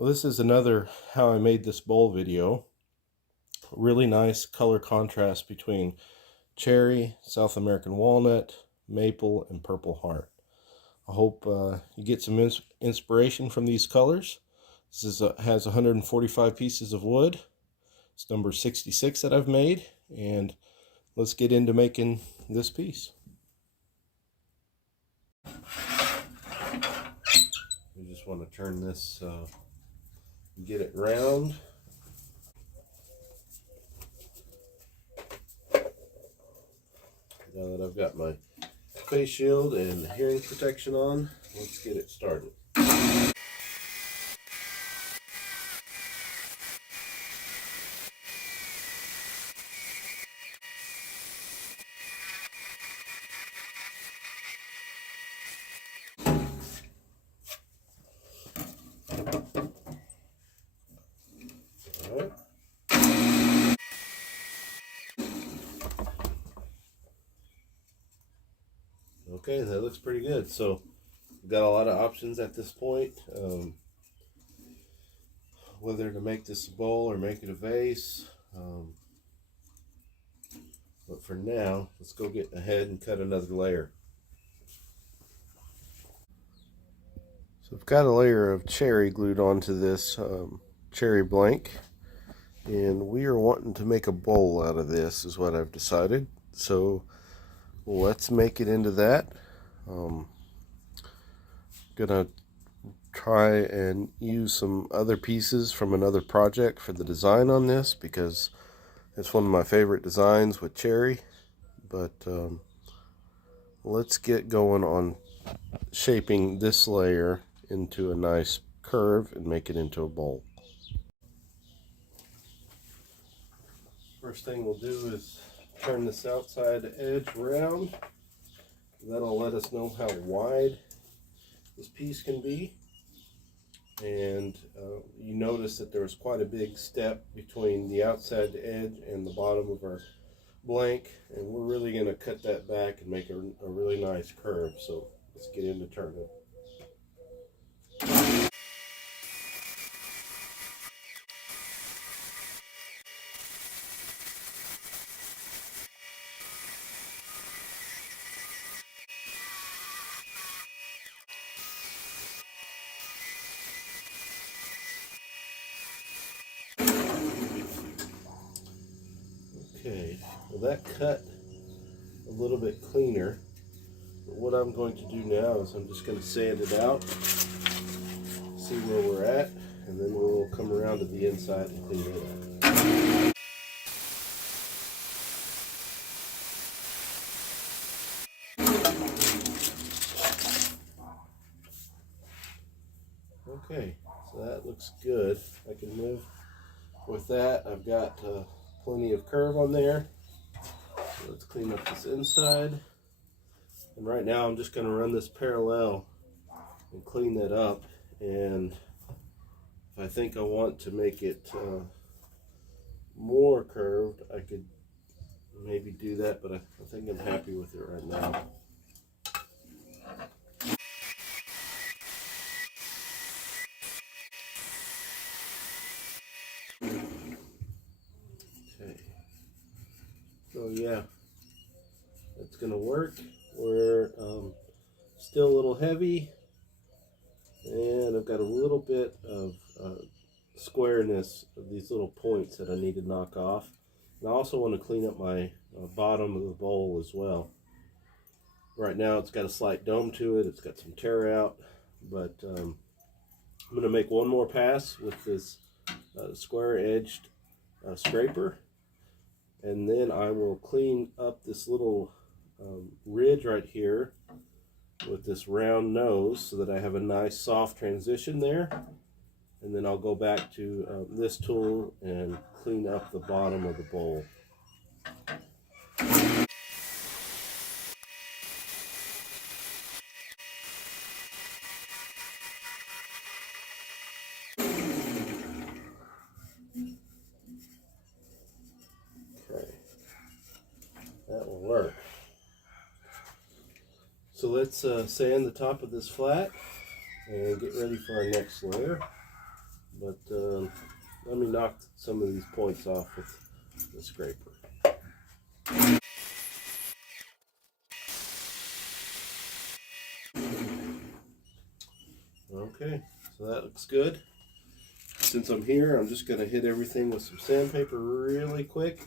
Well, this is another how I made this bowl video. Really nice color contrast between cherry, South American walnut, maple, and purple heart. I hope you get some inspiration from these colors. This has 145 pieces of wood. It's number 66 that I've made, and let's get into making this piece. We just want to turn this, get it round. Now that I've got my face shield and hearing protection on, let's get it started. Alright. Okay, that looks pretty good. So we've got a lot of options at this point, whether to make this a bowl or make it a vase. But for now, let's go get ahead and cut another layer. So I've got a layer of cherry glued onto this cherry blank, and we are wanting to make a bowl out of this is what I've decided. So let's make it into that. Gonna try and use some other pieces from another project for the design on this because it's one of my favorite designs with cherry. But let's get going on shaping this layer into a nice curve and make it into a bowl. First thing we'll do is turn this outside edge around. That'll let us know how wide this piece can be. And you notice that there was quite a big step between the outside edge and the bottom of our blank, and we're really going to cut that back and make a really nice curve. So let's get into turning. Okay, well that cut a little bit cleaner, but what I'm going to do now is I'm just going to sand it out, see where we're at, and then we'll come around to the inside and clean it up. Okay, so that looks good. I can move with that. I've got plenty of curve on there. So let's clean up this inside. And right now I'm just going to run this parallel and clean that up. And if I think I want to make it more curved, I could maybe do that, but I think I'm happy with it right now. Okay, so yeah, that's gonna work. We're still a little heavy, and I've got a little bit of squareness of these little points that I need to knock off. And I also want to clean up my bottom of the bowl as well. Right now it's got a slight dome to it, it's got some tear out, but I'm going to make one more pass with this square edged scraper, and then I will clean up this little ridge right here with this round nose so that I have a nice soft transition there. And then I'll go back to this tool and clean up the bottom of the bowl. Okay, that will work. So let's sand the top of this flat and get ready for our next layer. but let me knock some of these points off with the scraper. Okay, so that looks good. Since I'm here, I'm just going to hit everything with some sandpaper really quick.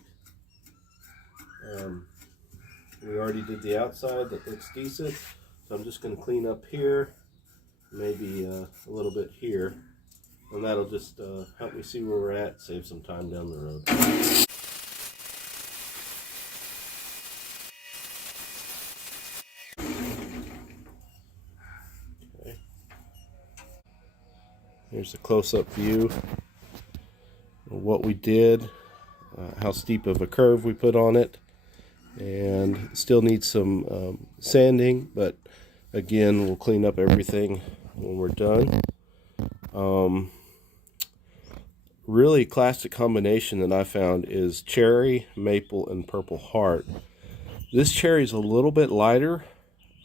We already did the outside, that looks decent. So I'm just going to clean up here, maybe a little bit here. And that'll just help me see where we're at, save some time down the road. Okay. Here's a close-up view of what we did, how steep of a curve we put on it. And still needs some sanding, but again, we'll clean up everything when we're done. Really classic combination that I found is cherry, maple, and purple heart. This cherry is a little bit lighter,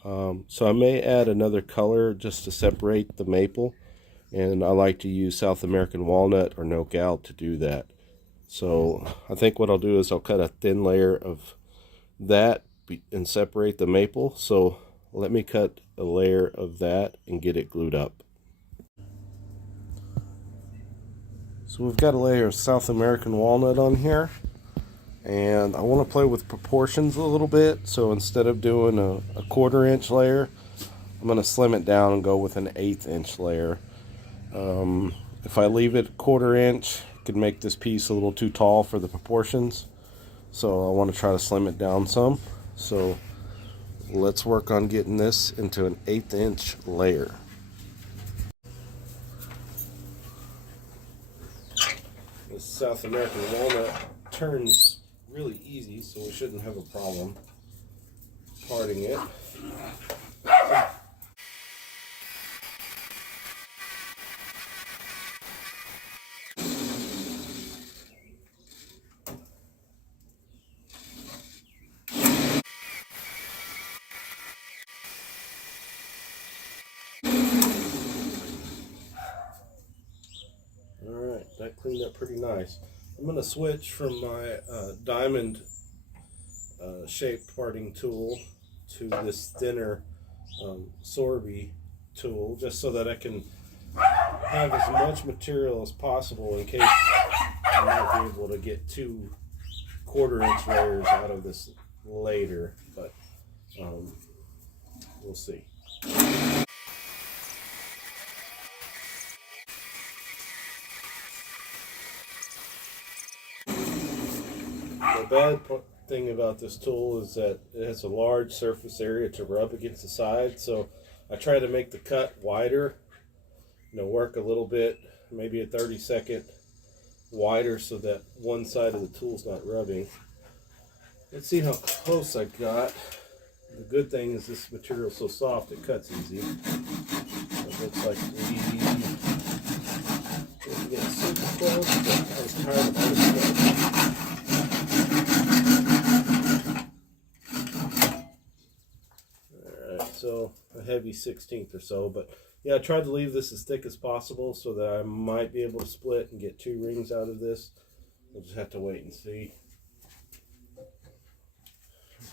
so I may add another color just to separate the maple, and I like to use South American walnut or no gal to do that. So I think what I'll do is I'll cut a thin layer of that and separate the maple. So let me cut a layer of that and get it glued up. So we've got a layer of South American walnut on here, and I want to play with proportions a little bit. So instead of doing a 1/4 inch layer, I'm going to slim it down and go with an 1/8 inch layer. If I leave it 1/4 inch, it could make this piece a little too tall for the proportions. So I want to try to slim it down some. So let's work on getting this into an 1/8 inch layer. This South American walnut turns really easy, so we shouldn't have a problem parting it. Alright, that cleaned up pretty nice. I'm going to switch from my diamond shaped parting tool to this thinner Sorby tool, just so that I can have as much material as possible in case I might be able to get 2 1/4 inch layers out of this later, but we'll see. The bad thing about this tool is that it has a large surface area to rub against the side, so I try to make the cut wider, work a little bit, maybe a 30-second wider so that one side of the tool's not rubbing. Let's see how close I got. The good thing is this material is so soft it cuts easy. It looks like we didn't get super close, but I was tired of this. So a heavy 1/16 or so, but yeah, I tried to leave this as thick as possible so that I might be able to split and get 2 rings out of this. We'll just have to wait and see.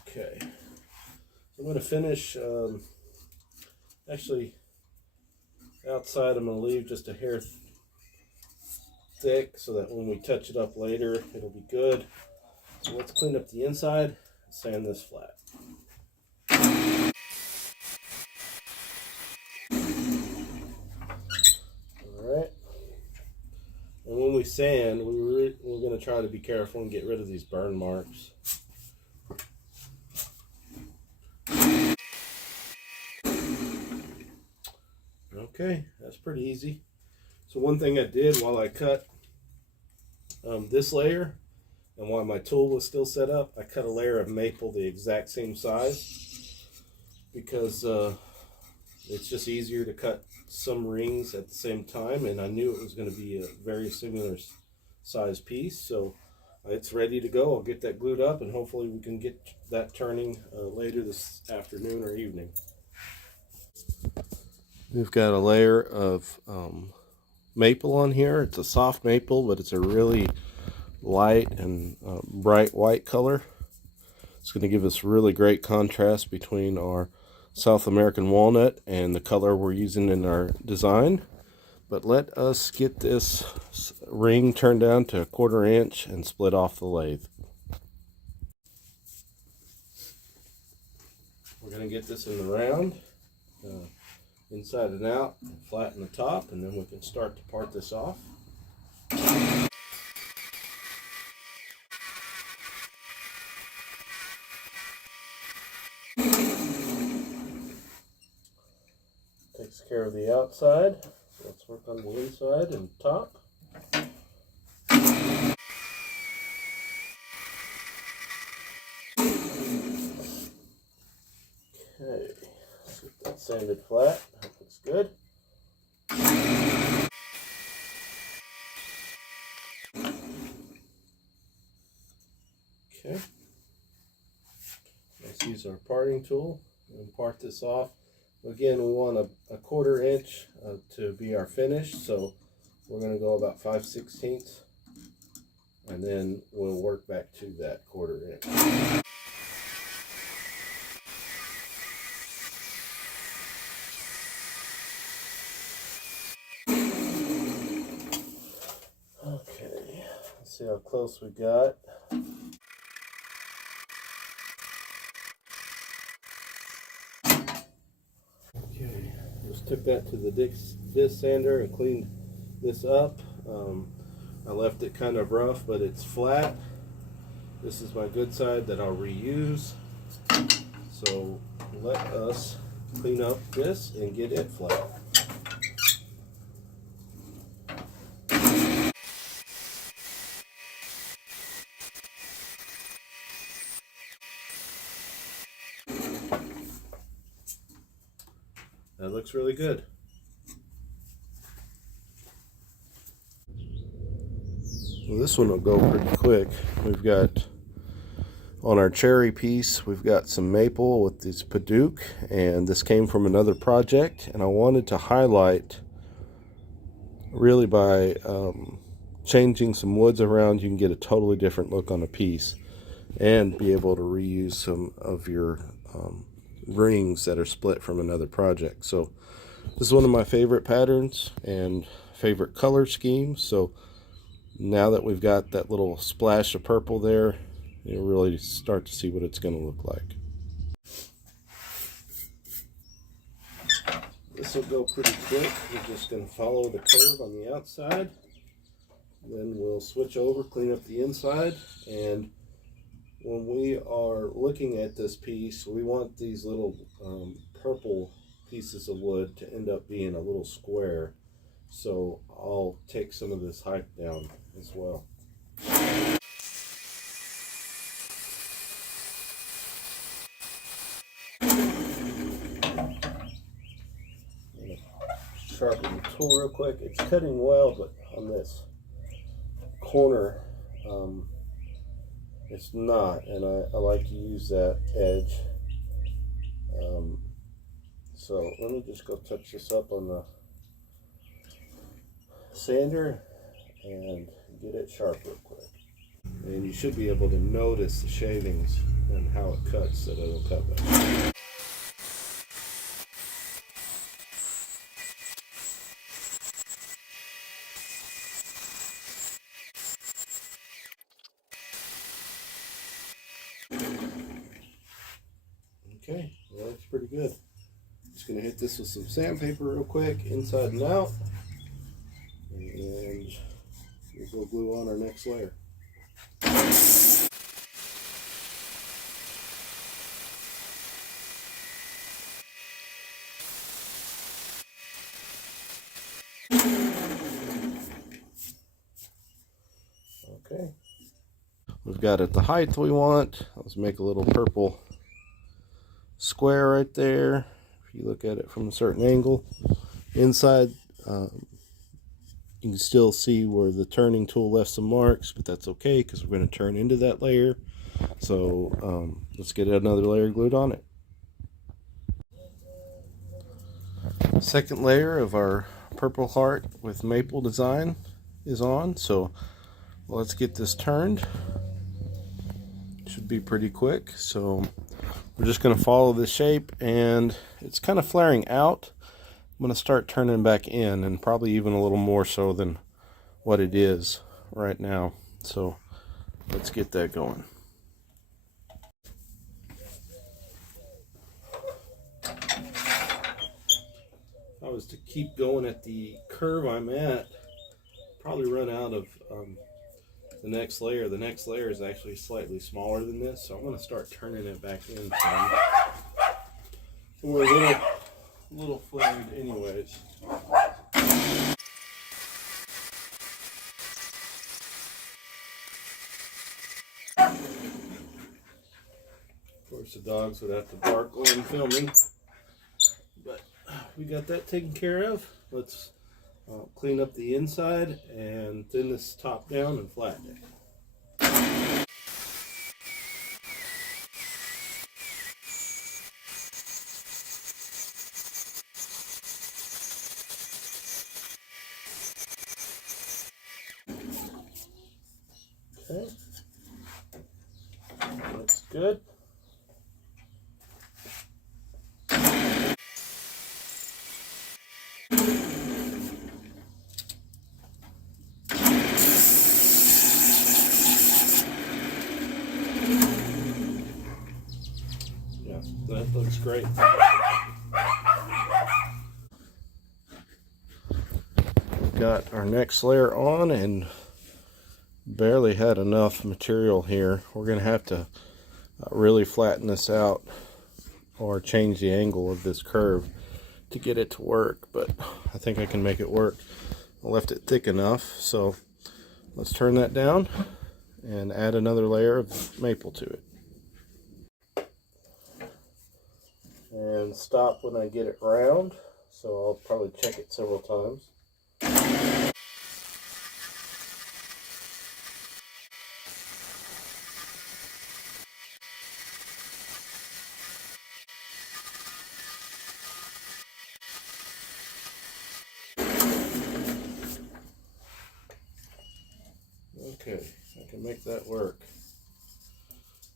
Okay, so I'm going to finish, actually outside I'm going to leave just a hair thick so that when we touch it up later it'll be good. So let's clean up the inside and sand this flat. And when we sand, we're going to try to be careful and get rid of these burn marks. Okay, that's pretty easy. So one thing I did while I cut this layer, and while my tool was still set up, I cut a layer of maple the exact same size, because it's just easier to cut some rings at the same time, and I knew it was going to be a very similar size piece, so it's ready to go. I'll get that glued up, and hopefully we can get that turning later this afternoon or evening. We've got a layer of maple on here. It's a soft maple, but it's a really light and bright white color. It's going to give us really great contrast between our South American walnut and the color we're using in our design. But let us get this ring turned down to 1/4 inch and split off the lathe. We're going to get this in the round, inside and out, flatten the top, and then we can start to part this off. Takes care of the outside. Let's work on the inside and top. Okay, let's get that sanded flat. That looks good. Okay, let's use our parting tool and part this off. Again, we want a 1/4 inch to be our finish, so we're going to go about 5/16, and then we'll work back to that 1/4 inch. Okay, let's see how close we got. Okay, just took that to the disc sander and cleaned this up. I left it kind of rough, but it's flat. This is my good side that I'll reuse. So let us clean up this and get it flat. That looks really good. Well, this one will go pretty quick. We've got on our cherry piece, we've got some maple with this Paduke, and this came from another project, and I wanted to highlight really by changing some woods around, you can get a totally different look on a piece and be able to reuse some of your rings that are split from another project. So this is one of my favorite patterns and favorite color schemes. So now that we've got that little splash of purple there, you'll really start to see what it's going to look like. This will go pretty quick. We're just going to follow the curve on the outside. Then we'll switch over, clean up the inside, and when we are looking at this piece, we want these little purple pieces of wood to end up being a little square. So I'll take some of this height down as well. Sharpen the tool real quick. It's cutting well, but on this corner, it's not, and I like to use that edge. So let me just go touch this up on the sander and get it sharp real quick. And you should be able to notice the shavings and how it cuts, so that it'll cut better. Okay, well, that's pretty good. Just going to hit this with some sandpaper real quick, inside and out, and we'll go glue on our next layer. Okay, we've got it the height we want. Let's make a little purple square right there. If you look at it from a certain angle, inside you can still see where the turning tool left some marks, but that's okay because we're going to turn into that layer. So let's get another layer glued on it. Second layer of our Purple Heart with maple design is on. So let's get this turned. Should be pretty quick. So we're just going to follow the shape, and it's kind of flaring out. I'm going to start turning back in, and probably even a little more so than what it is right now. So let's get that going. If I was to keep going at the curve I'm at, probably run out of the next layer. The next layer is actually slightly smaller than this, so I'm going to start turning it back in some. We're a little flared anyways. Of course, the dogs would have to bark while I'm filming, but we got that taken care of. Let's clean up the inside and thin this top down and flatten it. Okay, looks good. Yeah, that looks great. Got our next layer on and barely had enough material here. We're going to have to really flatten this out or change the angle of this curve to get it to work, but I think I can make it work. I left it thick enough, so let's turn that down and add another layer of maple to it. And stop when I get it round, so I'll probably check it several times. Okay, I can make that work.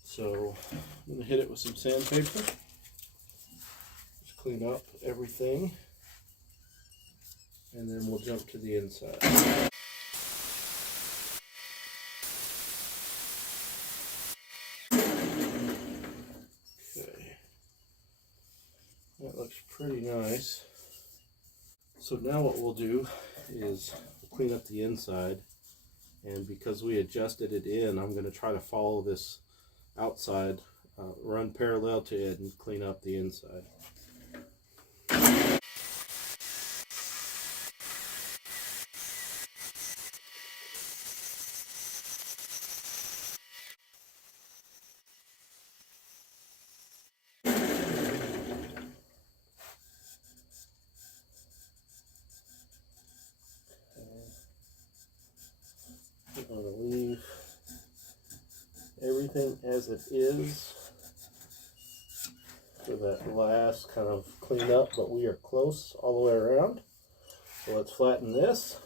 So I'm going to hit it with some sandpaper. Just clean up everything. And then we'll jump to the inside. Okay. That looks pretty nice. So now what we'll do is we'll clean up the inside. And because we adjusted it in, I'm going to try to follow this outside, run parallel to it and clean up the inside. I'm going to leave everything as it is for that last kind of clean up, but we are close all the way around. So let's flatten this.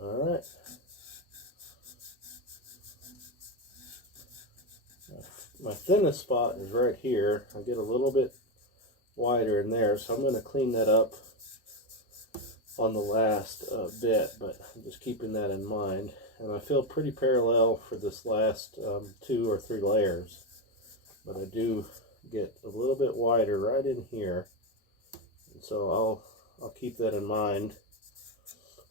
All right. My thinnest spot is right here. I get a little bit wider in there, so I'm going to clean that up on the last bit, but I'm just keeping that in mind. And I feel pretty parallel for this last 2 or 3 layers, but I do get a little bit wider right in here, and so I'll keep that in mind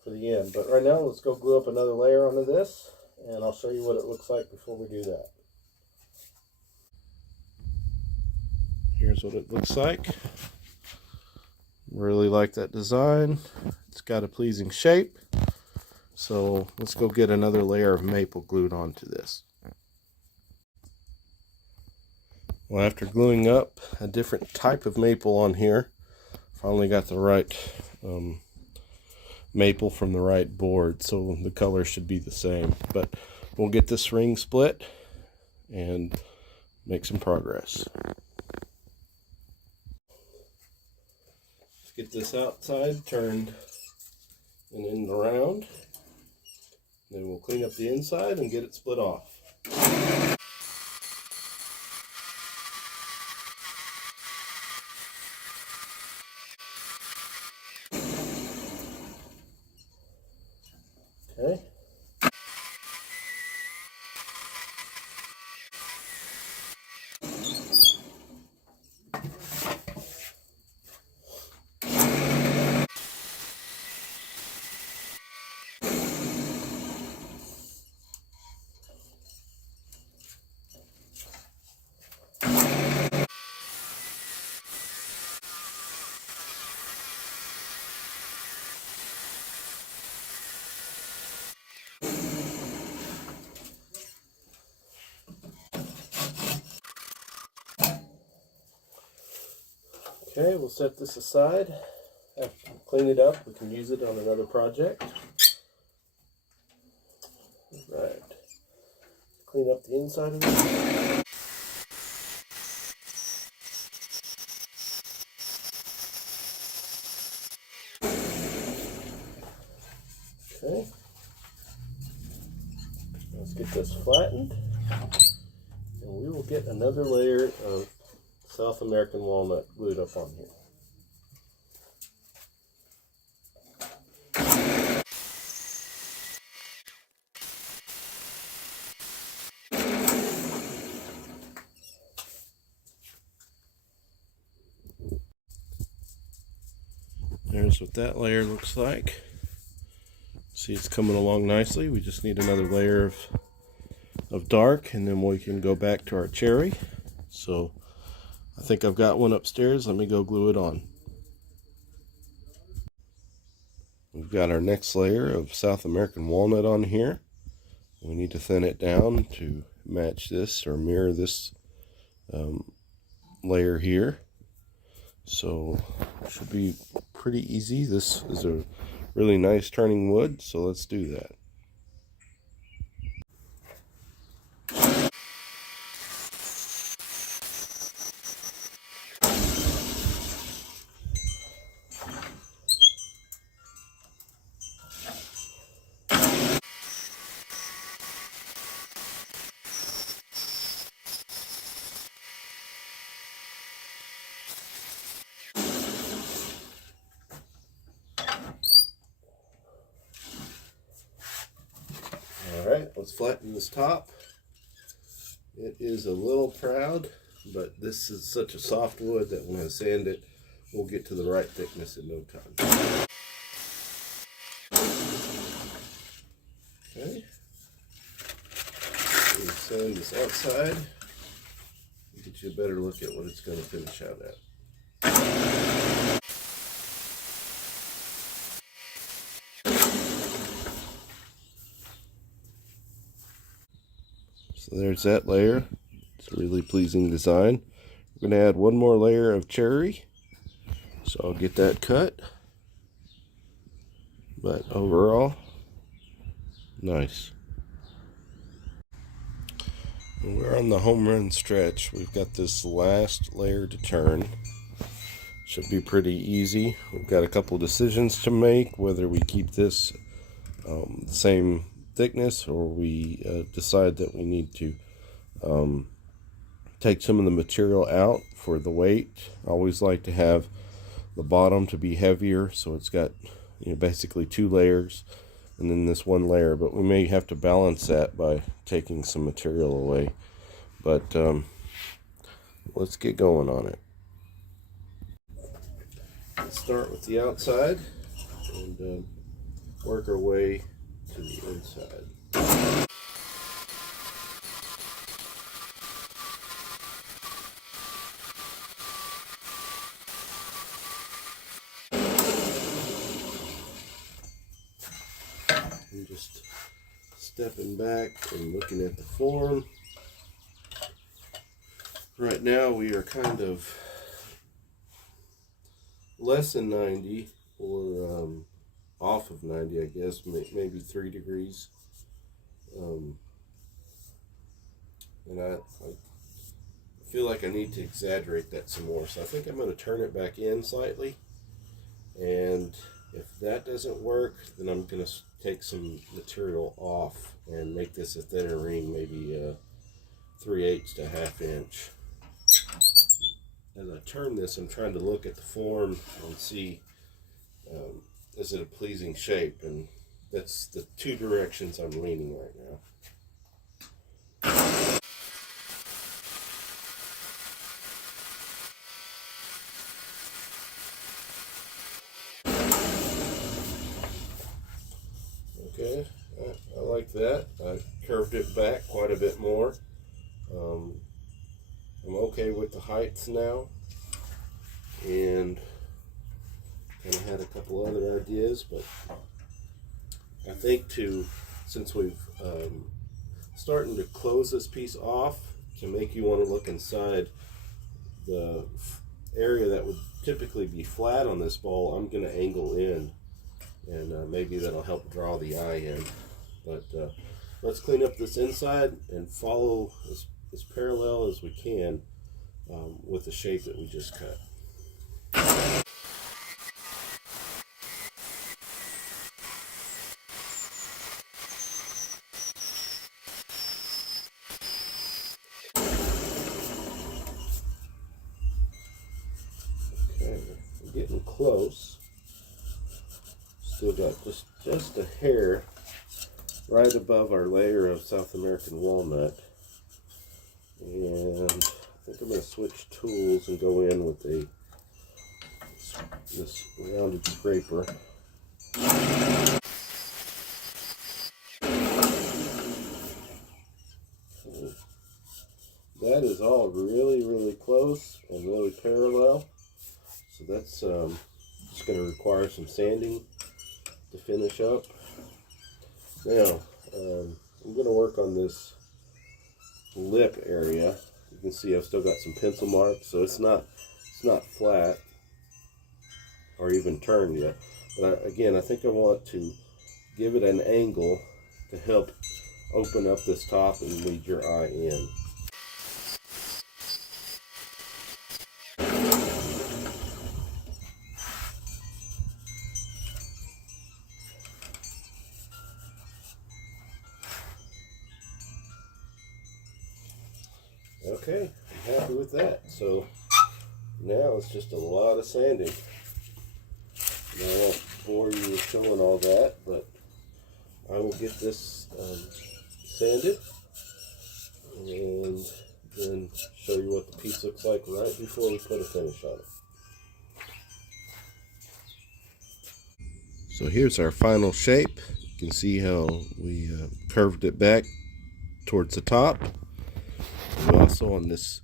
for the end. But right now, let's go glue up another layer onto this, and I'll show you what it looks like before we do that. Here's what it looks like. Really like that design. It's got a pleasing shape. So let's go get another layer of maple glued onto this. Well, after gluing up a different type of maple on here, finally got the right maple from the right board, so the color should be the same. But we'll get this ring split and make some progress. Let's get this outside turned and in around. Then we'll clean up the inside and get it split off. Okay. Okay, we'll set this aside. After we clean it up, we can use it on another project. Right. Clean up the inside of it. Okay. Let's get this flattened. And we will get another layer of South American walnut glued up on here. There's what that layer looks like. See, it's coming along nicely. We just need another layer of dark, and then we can go back to our cherry. So I think I've got one upstairs. Let me go glue it on. We've got our next layer of South American walnut on here. We need to thin it down to match this or mirror this layer here. So it should be pretty easy. This is a really nice turning wood, so let's do that. Alright, let's flatten this top. It is a little proud, but this is such a soft wood that when I sand it, we'll get to the right thickness in no time. Okay. We'll sand this outside and get you a better look at what it's going to finish out at. So there's that layer. It's a really pleasing design. We're going to add one more layer of cherry. So I'll get that cut. But overall, nice. And we're on the home run stretch. We've got this last layer to turn. Should be pretty easy. We've got a couple decisions to make, whether we keep this the same thickness or we decide that we need to take some of the material out for the weight. I always like to have the bottom to be heavier, so it's got basically two layers and then this one layer, but we may have to balance that by taking some material away. But let's get going on it. Let's start with the outside and work our way to the inside. I'm just stepping back and looking at the form. Right now we are kind of less than 90 or off of 90, I guess, maybe 3 degrees and I feel like I need to exaggerate that some more. So I think I'm going to turn it back in slightly, and if that doesn't work, then I'm going to take some material off and make this a thinner ring, maybe 3/8 to 1/2 inch. As I turn this, I'm trying to look at the form and see, is it a pleasing shape, and that's the two directions I'm leaning right now. Okay, I like that. I curved it back quite a bit more. I'm okay with the heights now, and kind of had a couple other ideas, but I think since we've starting to close this piece off to make you want to look inside the area that would typically be flat on this bowl, I'm going to angle in, and maybe that'll help draw the eye in. But let's clean up this inside and follow as parallel as we can with the shape that we just cut. Okay, we're getting close. Still got just a hair right above our layer of South American walnut, and I think I'm going to switch tools and go in with this rounded scraper. That is all really close and really parallel, so that's just going to require some sanding to finish up. Now I'm going to work on this lip area. You can see I've still got some pencil marks, so it's not flat or even turned yet. But again, I think I want to give it an angle to help open up this top and lead your eye in. Okay, I'm happy with that. So now it's just a lot of sanding. And I won't bore you with showing all that, but I will get this sanded and then show you what the piece looks like right before we put a finish on it. So here's our final shape. You can see how we curved it back towards the top. And also on this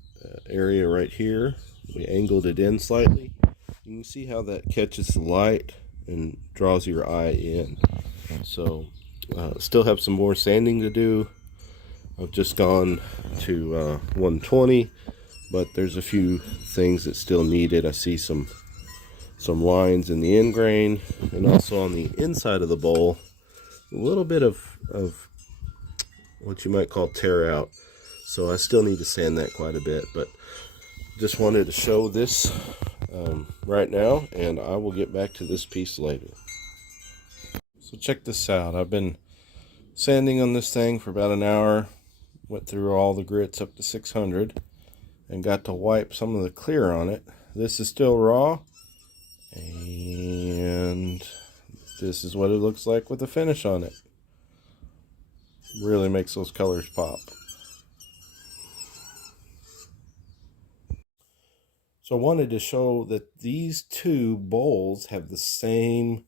area right here, we angled it in slightly. You can see how that catches the light and draws your eye in. So still have some more sanding to do. I've just gone to 120, but there's a few things that still needed. I see some lines in the end grain, and also on the inside of the bowl, a little bit of what you might call tear out. So I still need to sand that quite a bit, but just wanted to show this right now, and I will get back to this piece later. So check this out. I've been sanding on this thing for about an hour, went through all the grits up to 600, and got to wipe some of the clear on it. This is still raw, and this is what it looks like with the finish on it. Really makes those colors pop. So I wanted to show that these two bowls have the same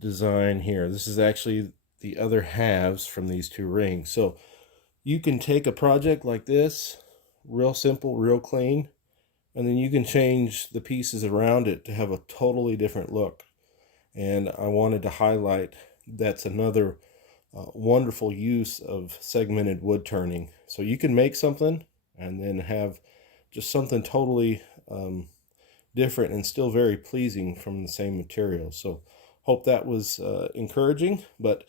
design here. This is actually the other halves from these two rings. So you can take a project like this, real simple, real clean, and then you can change the pieces around it to have a totally different look. And I wanted to highlight that's another wonderful use of segmented wood turning. So you can make something and then have just something totally different and still very pleasing from the same material. So hope that was encouraging. But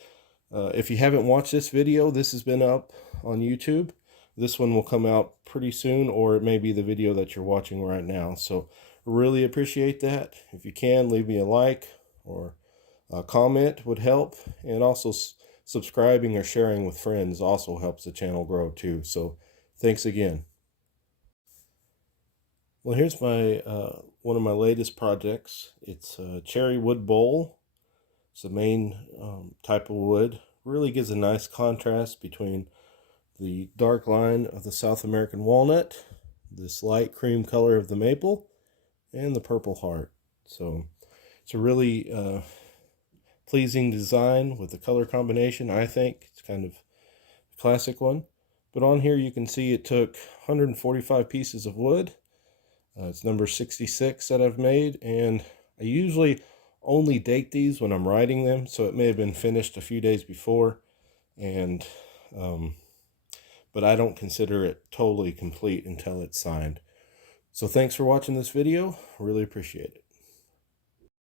if you haven't watched this video, this has been up on YouTube. this one will come out pretty soon, or it may be the video that you're watching right now. So really appreciate that. If you can, leave me a like or a comment would help, and also subscribing or sharing with friends also helps the channel grow too. So thanks again. Well, here's my one of my latest projects. It's a cherry wood bowl. It's the main type of wood. Really gives a nice contrast between the dark line of the South American walnut, this light cream color of the maple, and the purple heart. So it's a really pleasing design with the color combination. I think it's kind of a classic one. But on here you can see it took 145 pieces of wood. It's number 66 that I've made, and I usually only date these when I'm writing them, so it may have been finished a few days before, and but I don't consider it totally complete until it's signed. So thanks for watching this video. Really appreciate it.